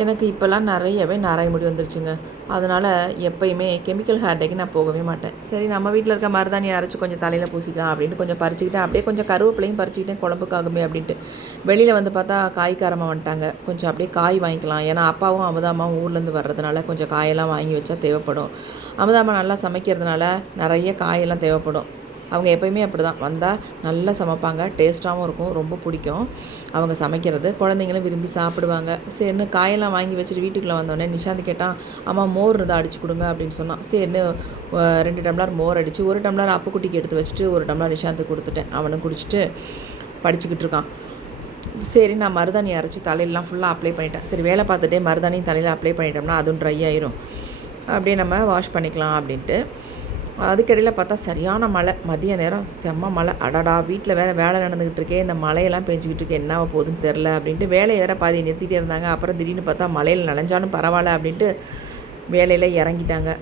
எனக்கு இப்போல்லாம் நிறையவே நரை முடி வந்துருச்சுங்க. அதனால் எப்பயுமே கெமிக்கல் ஹேர் டேக்கு நான் போகவே மாட்டேன். சரி நம்ம வீட்டில் இருக்க மருதாணியை அரைச்சி கொஞ்சம் தலையில் பூசிக்கலாம் அப்படின்ட்டு கொஞ்சம் பறிச்சுக்கிட்டேன். அப்படியே கொஞ்சம் கருவேப்பிலையும் பறிச்சுக்கிட்டேன் குழம்புக்காகுமே அப்படின்ட்டு. வெளியில் வந்து பார்த்தா காய்க்காரமாக வந்துட்டாங்க. கொஞ்சம் அப்படியே காய் வாங்கிக்கலாம். ஏன்னா அப்பாவும் அமுதாம்மாவும் ஊர்லேருந்து வர்றதுனால கொஞ்சம் காயெல்லாம் வாங்கி வச்சா தேவைப்படும். அமுதாம்மா நல்லா சமைக்கிறதுனால நிறைய காயெல்லாம் தேவைப்படும். அவங்க எப்போயுமே அப்படி தான் வந்தால் நல்லா சமைப்பாங்க, டேஸ்ட்டாகவும் இருக்கும், ரொம்ப பிடிக்கும் அவங்க சமைக்கிறது. குழந்தைங்களும் விரும்பி சாப்பிடுவாங்க. சரின்னு காயெல்லாம் வாங்கி வச்சுட்டு வீட்டுக்குள்ளே வந்தோடனே நிஷாந்த் கேட்டான், அம்மா மோர் இருந்தால் அடிச்சு கொடுங்க அப்படின்னு சொன்னான். சரின்னு 2 டம்ளர் மோர் அடித்து 1 டம்ளர் அப்புக்குட்டிக்கு எடுத்து வச்சுட்டு 1 டம்ளர் நிஷாந்துக்கு கொடுத்துட்டேன். அவனும் குடிச்சிட்டு படிச்சுக்கிட்டு இருக்கான். சரி நான் மருதாணி அரைச்சி தலையிலலாம் ஃபுல்லாக அப்ளை பண்ணிட்டேன். சரி வேலை பார்த்துட்டே மருதாணியும் தலையில் அப்ளை பண்ணிட்டோம்னா அதுவும் ட்ரை ஆயிரும், அப்படியே நம்ம வாஷ் பண்ணிக்கலாம் அப்படின்ட்டு. அதுக்கிடையில் பார்த்தா சரியான மழை, மதிய நேரம் செம்ம மழை. அடடா வீட்டில் வேறு வேலை நடந்துக்கிட்டு இருக்கே, இந்த மழையெல்லாம் பெஞ்சிக்கிட்டு இருக்கு, என்ன போகுதுன்னு தெரில அப்படின்ட்டு வேலையை வேறு பாதி நிறுத்திட்டே இருந்தாங்க. அப்புறம் திடீர்னு பார்த்தா மழையில் நனைஞ்சாலும் பரவாயில்ல அப்படின்ட்டு வேலையில் இறங்கிட்டாங்க.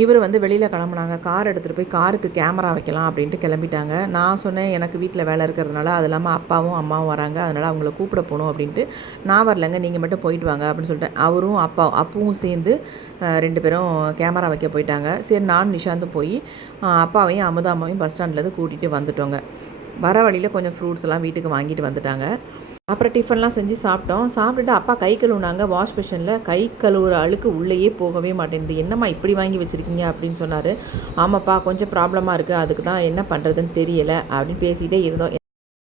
இவர் வந்து வெளியில் கிளம்புனாங்க. கார் எடுத்துகிட்டு போய் காருக்கு கேமரா வைக்கலாம் அப்படின்ட்டு கிளம்பிட்டாங்க. நான் சொன்னேன் எனக்கு வீட்டில் வேலை இருக்கிறதுனால, அது இல்லாமல் அப்பாவும் அம்மாவும் வராங்க, அதனால் அவங்கள கூப்பிட போகணும் அப்படின்ட்டு. நான் வரலைங்க, நீங்கள் மட்டும் போயிட்டு வாங்க அப்படின்னு சொல்லிட்டேன். அவரும் அப்புவும் சேர்ந்து 2 பேரும் கேமரா வைக்க போயிட்டாங்க. சரி நான் நிஷாந்தும் போய் அப்பாவையும் அமுதாம்மாவையும் பஸ் ஸ்டாண்ட்லேருந்து கூட்டிகிட்டு வந்துட்டோங்க. வர வழியில் கொஞ்சம் ஃப்ரூட்ஸ் எல்லாம் வீட்டுக்கு வாங்கிட்டு வந்துட்டாங்க. அப்புறம் டிஃபன்லாம் செஞ்சு சாப்பிட்டோம். சாப்பிட்டுட்டு அப்பா கை கழுவுனாங்க. வாஷ் மிஷினில் கை கழுவுற அழுக்கு உள்ளேயே போகவே மாட்டேங்குது, என்னம்மா இப்படி வாங்கி வச்சுருக்கீங்க அப்படின்னு சொன்னார். ஆமாப்பா கொஞ்சம் ப்ராப்ளமாக இருக்குது, அதுக்கு தான் என்ன பண்ணுறதுன்னு தெரியலை அப்படின்னு பேசிகிட்டே இருந்தோம்.